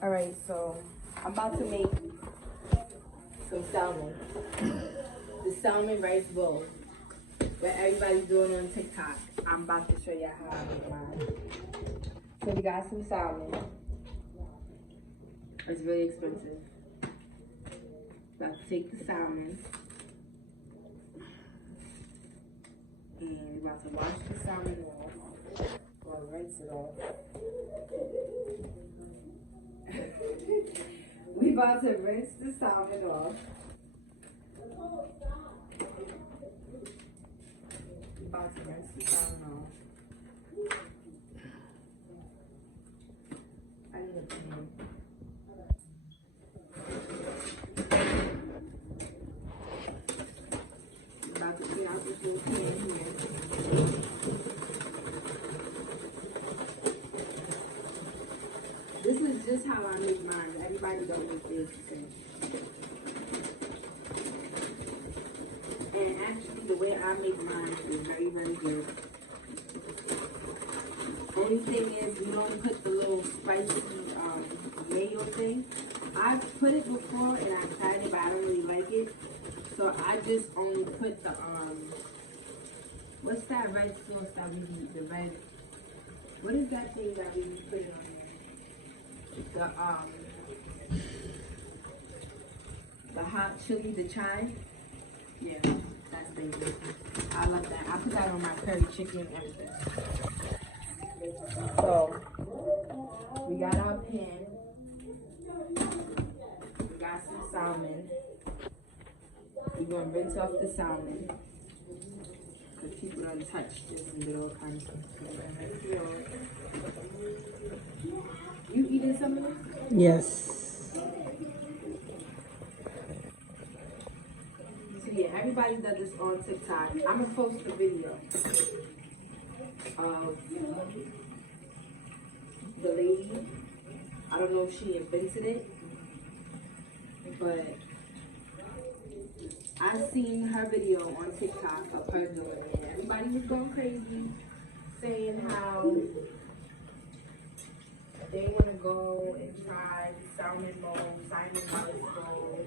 All right, so I'm about to make some salmon. The salmon rice bowl. What everybody's doing on TikTok. I'm about to show you how I make mine. So we got some salmon. It's really expensive. About to take the salmon. And we're about to wash the salmon off. Or rinse it off. We about to rinse the salmon off. We about to rinse the salmon off. I need a pan. I'm about to clean out this little pan here. This is just how I make mine. Everybody don't make theirs the same. And actually, the way I make mine is very, very good. Only thing is, you don't put the little spicy mayo thing. I've put it before and I've tried it, but I don't really like it. So I just only put the what's that red sauce that we use? The red. What is that thing that we put it on there? The hot chili, the chive. Yeah, that's dangerous. I love that. I put that on my curry chicken and everything. So we got our pan. We got some salmon. We're gonna rinse off the salmon. Because people don't touch this and did all kinds of stuff. You eating some of this? Yes. So yeah, everybody does this on TikTok. I'm gonna post a video of the lady. I don't know if she invented it, but I've seen her video on TikTok of her doing it. Everybody was going crazy, saying how they want to go and try salmon bowl, Simon Rice bowl,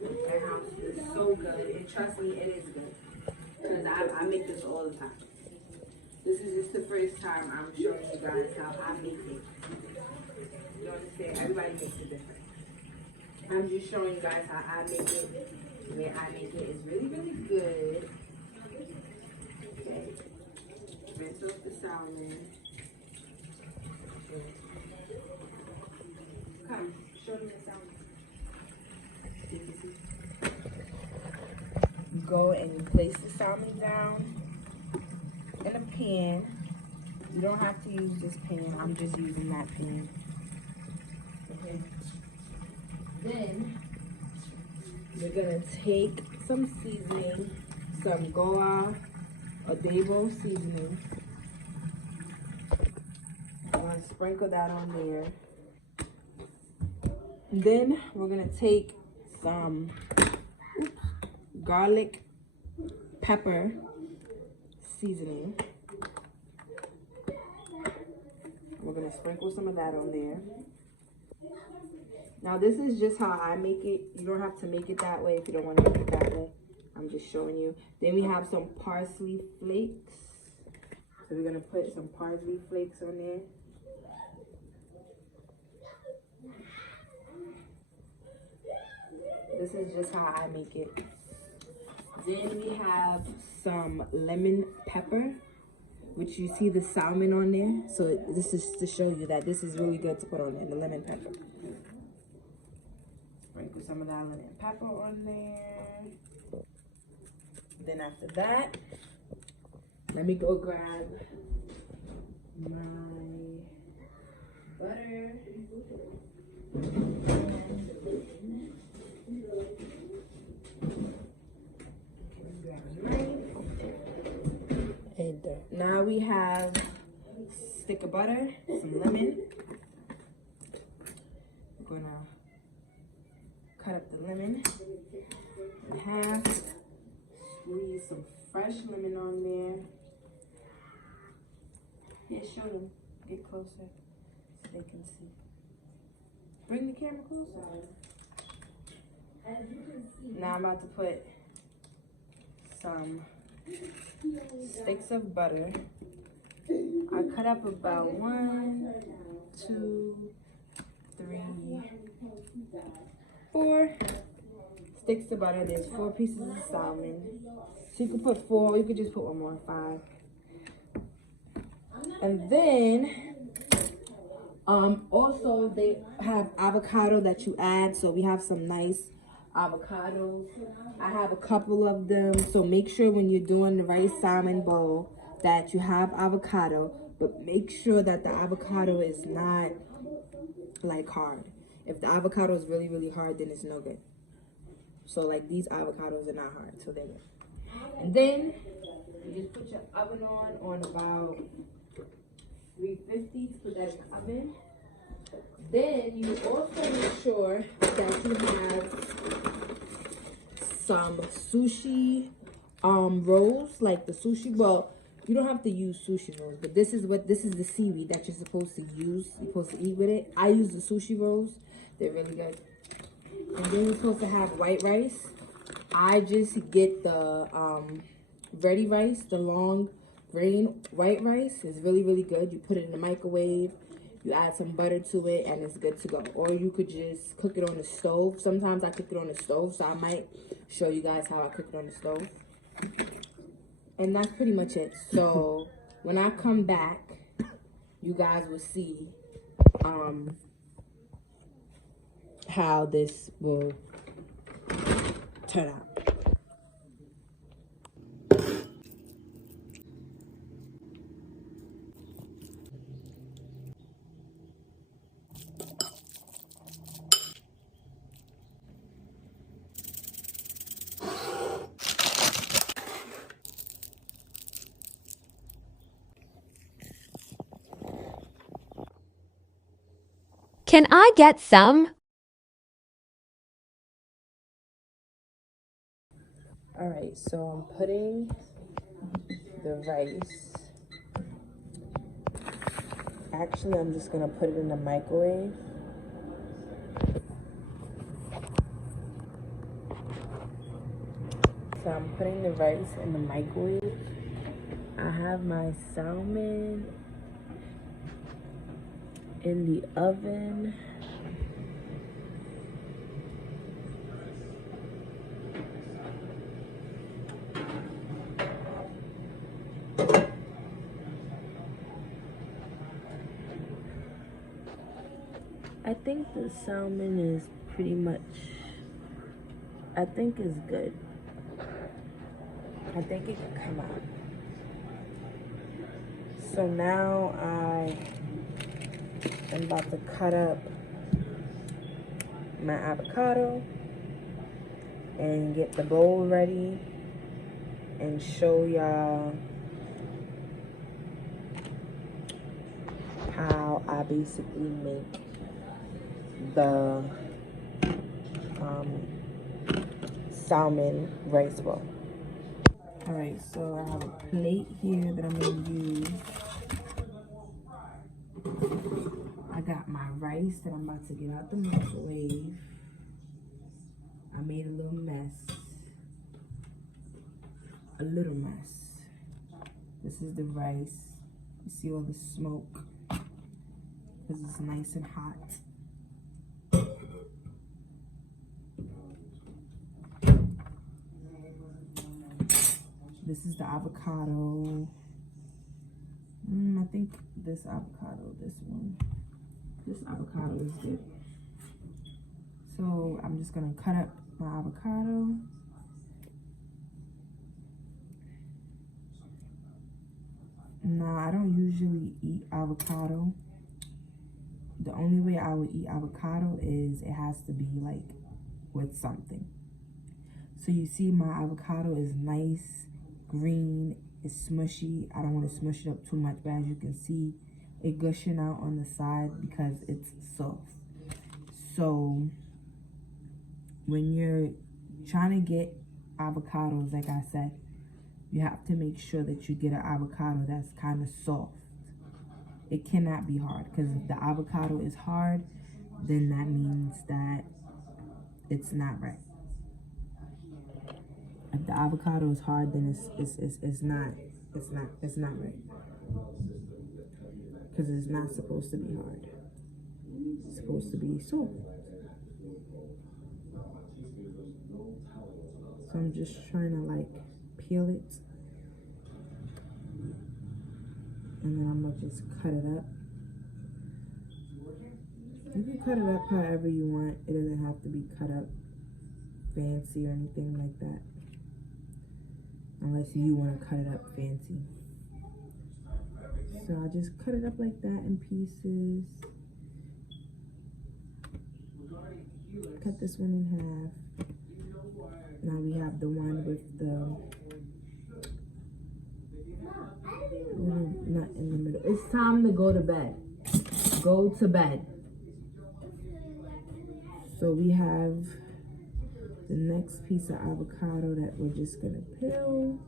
and how it's so good. And trust me, it is good. Because I make this all the time. This is just the first time I'm showing you guys how I make it. You understand? Everybody makes it different. I'm just showing you guys how I make it. The way I make it is really, really good. Okay. Rinse off the salmon. Come, show me the salmon. You go and you place the salmon down in a pan. You don't have to use this pan. I'm just using that pan. Okay. Then you're gonna take some seasoning, some Goa or Debo seasoning. I'm gonna sprinkle that on there. Then we're gonna take some garlic pepper seasoning. We're gonna sprinkle some of that on there. Now this is just how I make it. You don't have to make it that way if you don't want to make it that way. I'm just showing you. Then we have some parsley flakes. So we're gonna put some parsley flakes on there. This is just how I make it. Then we have some lemon pepper, which you see the salmon on there. So this is to show you that this is really good to put on there, the lemon pepper. Sprinkle some of that lemon pepper on there. Then after that, let me go grab my butter. And now we have a stick of butter, some lemon. We're gonna cut up the lemon in half. Squeeze some fresh lemon on there. Yeah, show them. Get closer so they can see. Bring camera closer. Now I'm about to put some sticks of butter. I cut up about 1, 2, 3, 4 sticks of butter. There's 4 pieces of salmon. So you could put 4, or you could just put 1 more, 5. And then also they have avocado that you add. So we have some nice avocados. I have a couple of them. So make sure when you're doing the rice salmon bowl that you have avocado, but make sure that the avocado is not like hard. If the avocado is really, really hard, then it's no good. So like these avocados are not hard, so they're good. And then you just put your oven on about 350 to put that in the oven. Then you also make sure that you have some sushi rolls, like the sushi. Well, you don't have to use sushi rolls, but this is the seaweed that you're supposed to use. You're supposed to eat with it. I use the sushi rolls. They're really good. And then you're supposed to have white rice. I just get the ready rice, the long grain white rice. It's really, really good. You put it in the microwave, you add some butter to it, and it's good to go. Or you could just cook it on the stove. Sometimes I cook it on the stove, so I might show you guys how I cook it on the stove. And that's pretty much it. So when I come back, you guys will see how this will turn out. Can I get some? All right, so I'm putting the rice. Actually, I'm just gonna put it in the microwave. So I'm putting the rice in the microwave. I have my salmon in the oven. I think the salmon is pretty much, I think it's good. I think it can come out. So now I am about to cut up my avocado and get the bowl ready and show y'all how I basically make the salmon rice bowl. All right, so I have a plate here that I'm gonna use. I got my rice that I'm about to get out the microwave. I made a little mess. This is the rice. You see all the smoke because it's nice and hot. This is the avocado. I think this avocado, this avocado is good. So I'm just gonna cut up my avocado. Now, I don't usually eat avocado. The only way I would eat avocado is it has to be like with something. So you see my avocado is nice, green, it's smushy. I don't want to smush it up too much, but as you can see, it gushing out on the side because it's soft. So when you're trying to get avocados, like I said, you have to make sure that you get an avocado that's kind of soft. It cannot be hard, because if the avocado is hard, then that means that it's not right. If the avocado is hard, then it's not right. Because it's not supposed to be hard. It's supposed to be soft. So I'm just trying to like peel it. And then I'm gonna just cut it up. You can cut it up however you want. It doesn't have to be cut up fancy or anything like that. Unless you want to cut it up fancy. So I just cut it up like that in pieces. Cut this one in half. Now we have the one with the nut in the middle. It's time to go to bed. Go to bed. So we have the next piece of avocado that we're just gonna peel.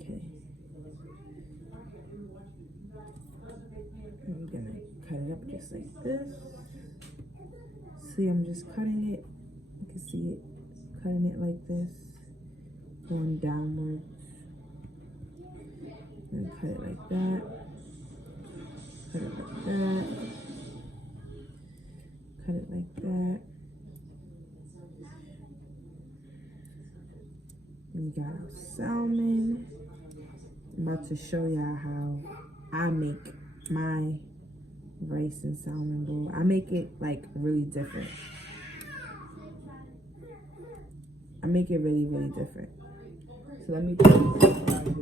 Okay. I'm gonna cut it up just like this. See, I'm just cutting it. You can see it, cutting it like this, going downwards. Then cut it like that. Cut it like that. Cut it like that. And we got our salmon. I'm about to show y'all how I make my rice and salmon bowl. I make it like really different. I make it really, really different. So let me put this aside.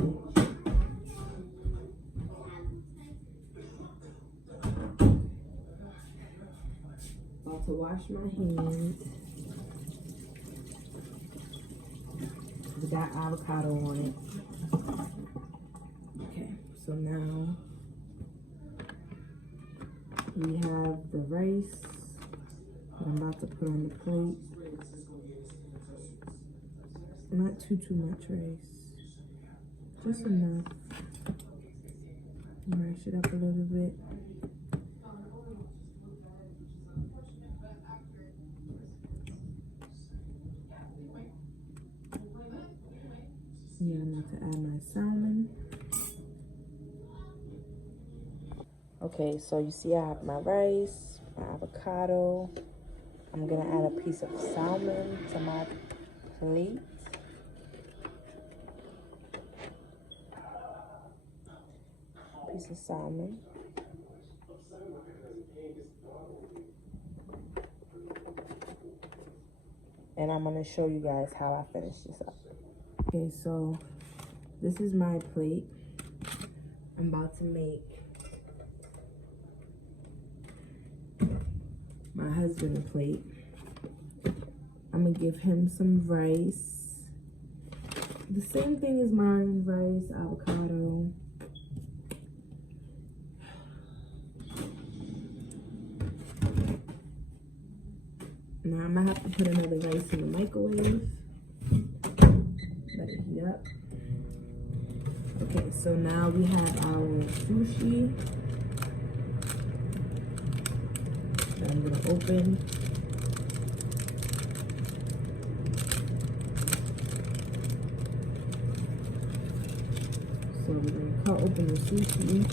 About to wash my hands. We got avocado on it. Okay, so now we have the rice that I'm about to put on the plate. Not too much rice. Just enough. Mash it up a little bit. Yeah, I'm about to add my salmon. Okay, so you see I have my rice, my avocado. I'm gonna add a piece of salmon to my plate. Piece of salmon. And I'm gonna show you guys how I finish this up. Okay, so this is my plate. I'm about to make my husband a plate. I'm gonna give him some rice. The same thing as mine, rice, avocado. Now I'm gonna have to put another rice in the microwave. Let it heat up. Okay, so now we have our sushi that I'm gonna open. So we're gonna cut open the sushi.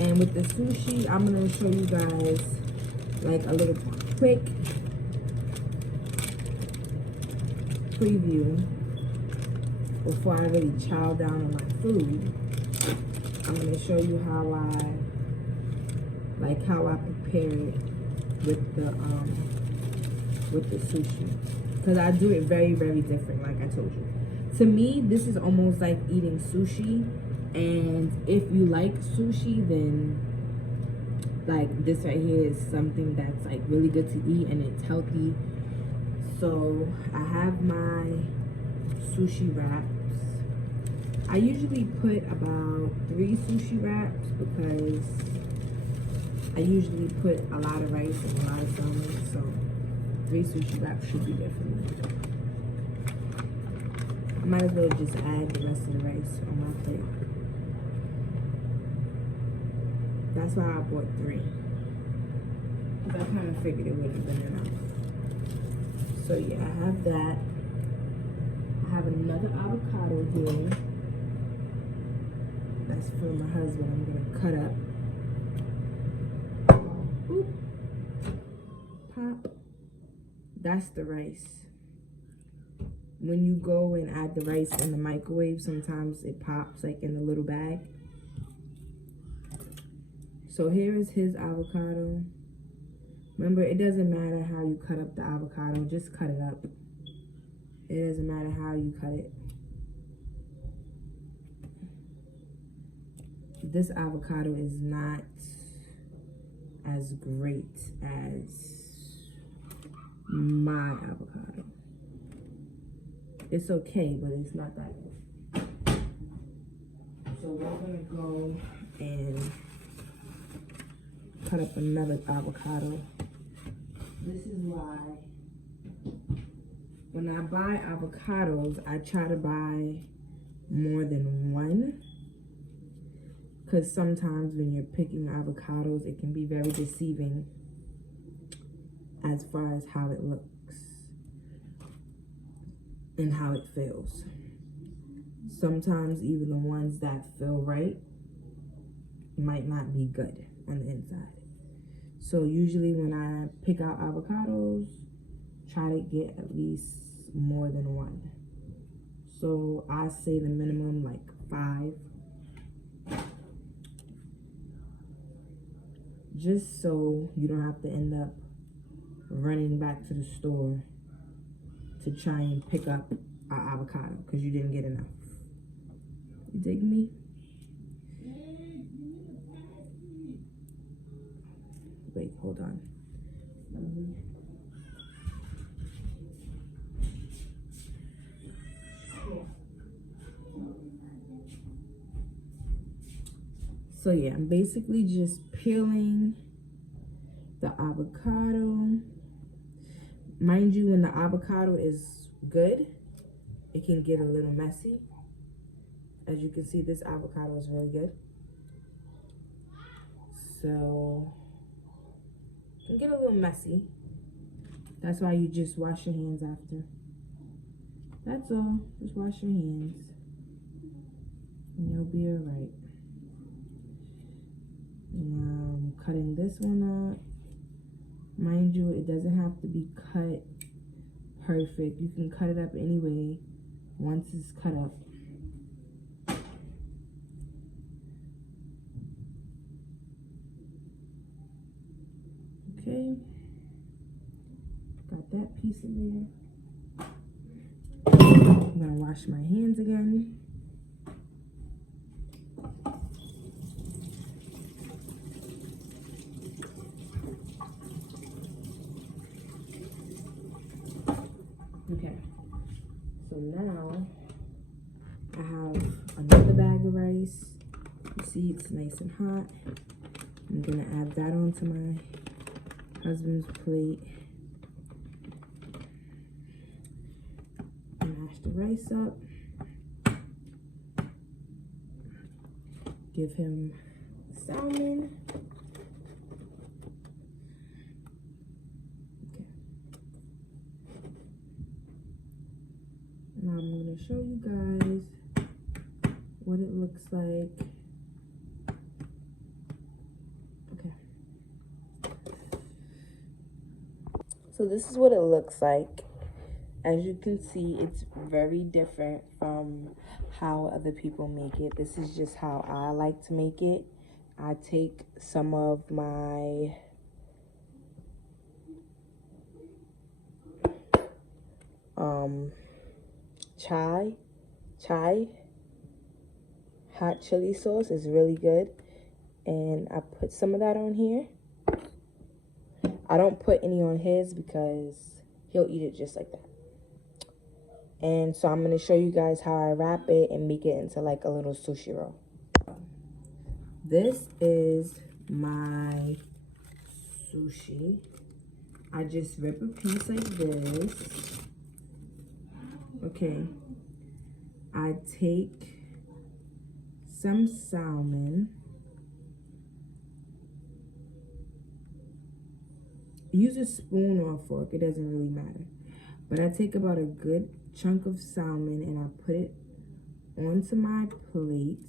And with the sushi, I'm gonna show you guys like a little quick preview before I really chow down on my food. I'm gonna show you how I prepare it with the sushi, because I do it very, very different, like I told you. To me, this is almost like eating sushi, and if you like sushi, then like this right here is something that's like really good to eat and it's healthy. So I have my sushi wraps. I usually put about 3 sushi wraps because I usually put a lot of rice and a lot of salmon, so 3 sushi wraps should be good for me. might as well just add the rest of the rice on my plate. That's why I bought 3. Because I kind of figured it wouldn't have been enough. So yeah, I have that. I have another avocado here. That's for my husband. I'm going to cut up. Oop. Pop. That's the rice. When you go and add the rice in the microwave, sometimes it pops like in the little bag. So here is his avocado. Remember, it doesn't matter how you cut up the avocado, just cut it up. It doesn't matter how you cut it. This avocado is not as great as my avocado. It's okay, but it's not that good. So we're gonna go and cut up another avocado. This is why when I buy avocados, I try to buy more than one. Because sometimes when you're picking avocados, it can be very deceiving as far as how it looks and how it feels. Sometimes even the ones that feel right might not be good on the inside. So usually when I pick out avocados, try to get at least more than one. So I say the minimum like 5. Just so you don't have to end up running back to the store to try and pick up an avocado because you didn't get enough. You dig me? Wait, hold on. So yeah, I'm basically just peeling the avocado. Mind you, when the avocado is good, it can get a little messy. As you can see, this avocado is really good. So it can get a little messy. That's why you just wash your hands after. That's all. Just wash your hands and you'll be all right. Now I'm cutting this one up. Mind you, it doesn't have to be cut perfect. You can cut it up anyway once it's cut up. Okay, got that piece in there. I'm gonna wash my hands again. Okay, so now I have another bag of rice. You see it's nice and hot. I'm gonna add that onto my husband's plate. Mash the rice up. Give him salmon. Now I'm going to show you guys what it looks like. Okay. So this is what it looks like. As you can see, it's very different from how other people make it. This is just how I like to make it. I take some of my chai hot chili sauce. Is really good, and I put some of that on here. I don't put any on his because he'll eat it just like that. And so I'm going to show you guys how I wrap it and make it into like a little sushi roll. This is my sushi. I just rip a piece like this. Okay. I take some salmon. Use a spoon or a fork, it doesn't really matter. But I take about a good chunk of salmon and I put it onto my plate.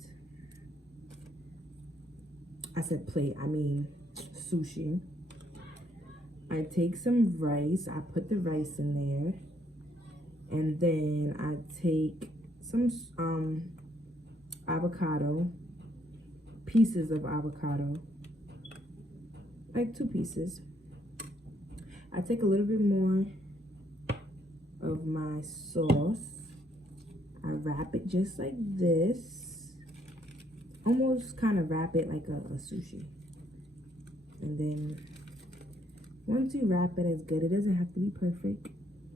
I said plate, I mean sushi. I take some rice, I put the rice in there. And then I take some avocado, pieces of avocado, like 2 pieces. I take a little bit more of my sauce. I wrap it just like this. Almost kind of wrap it like a sushi. And then once you wrap it, it's good. It doesn't have to be perfect.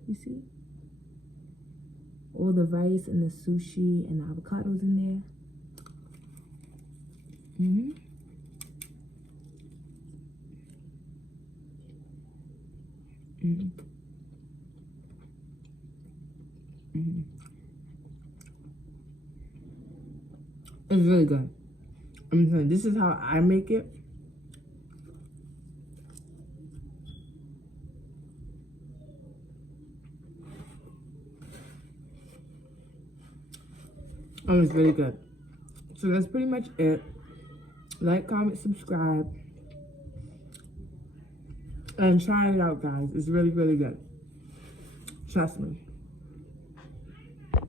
You see? All the rice and the sushi and the avocados in there. It's really good. I'm telling you, this is how I make it. Oh, it's really good. So that's pretty much it. Like, comment, subscribe. And try it out, guys. It's really, really good. Trust me.